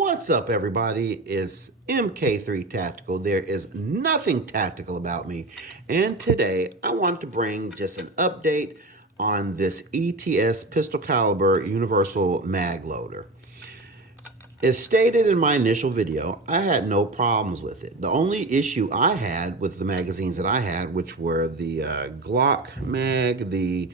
What's up, everybody? It's MK3 Tactical. There is nothing tactical about me. And today I want to bring just an update on this ETS pistol caliber universal mag loader. As stated in my initial video, I had no problems with it. The only issue I had with the magazines that I had, which were the Glock mag, the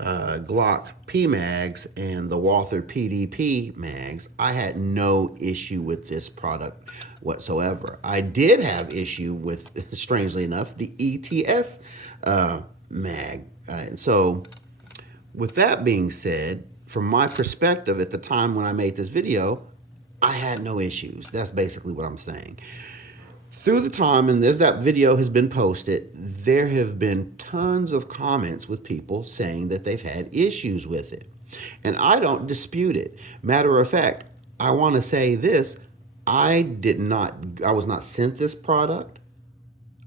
Glock P mags, and the Walther PDP mags, I had no issue with this product whatsoever. I did have issue with, strangely enough, the ETS mag. So with that being said, from my perspective at the time when I made this video, I had no issues. That's basically what I'm saying. Through the time, and as that video has been posted, there have been tons of comments with people saying that they've had issues with it. And I don't dispute it. Matter of fact, I want to say this. I was not sent this product.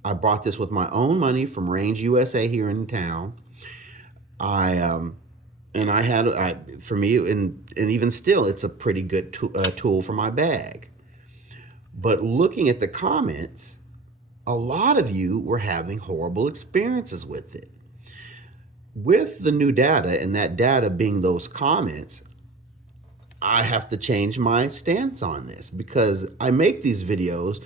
I bought this with my own money from Range USA here in town. For me, and even still, it's a pretty good tool for my bag. But looking at the comments, a lot of you were having horrible experiences with it. With the new data, and that data being those comments, I have to change my stance on this because I make these videos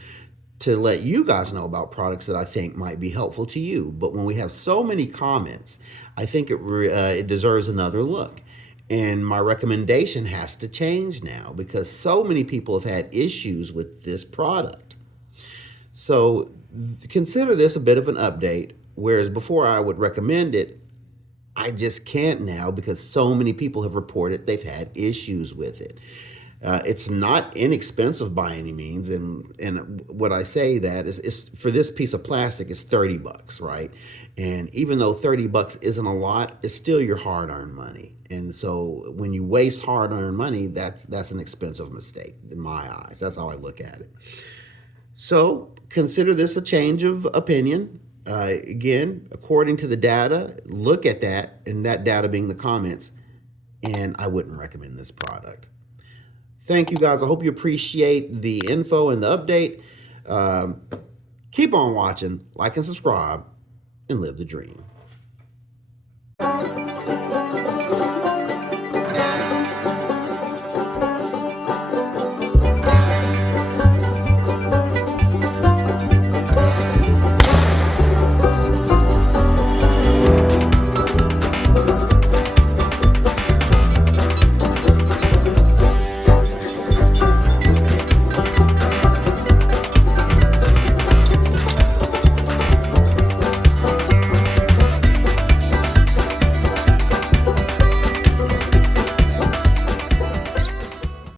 to let you guys know about products that I think might be helpful to you. But when we have so many comments, I think it deserves another look. And my recommendation has to change now because so many people have had issues with this product. So consider this a bit of an update, whereas before I would recommend it, I just can't now because so many people have reported they've had issues with it. It's not inexpensive by any means, and what I say that is for this piece of plastic is $30, right? And even though $30 isn't a lot, it's still your hard-earned money. And so when you waste hard-earned money, that's an expensive mistake in my eyes. That's how I look at it. So consider this a change of opinion. Again, according to the data, look at that, and that data being the comments, and I wouldn't recommend this product. Thank you, guys. I hope you appreciate the info and the update. Keep on watching, like and subscribe, and live the dream.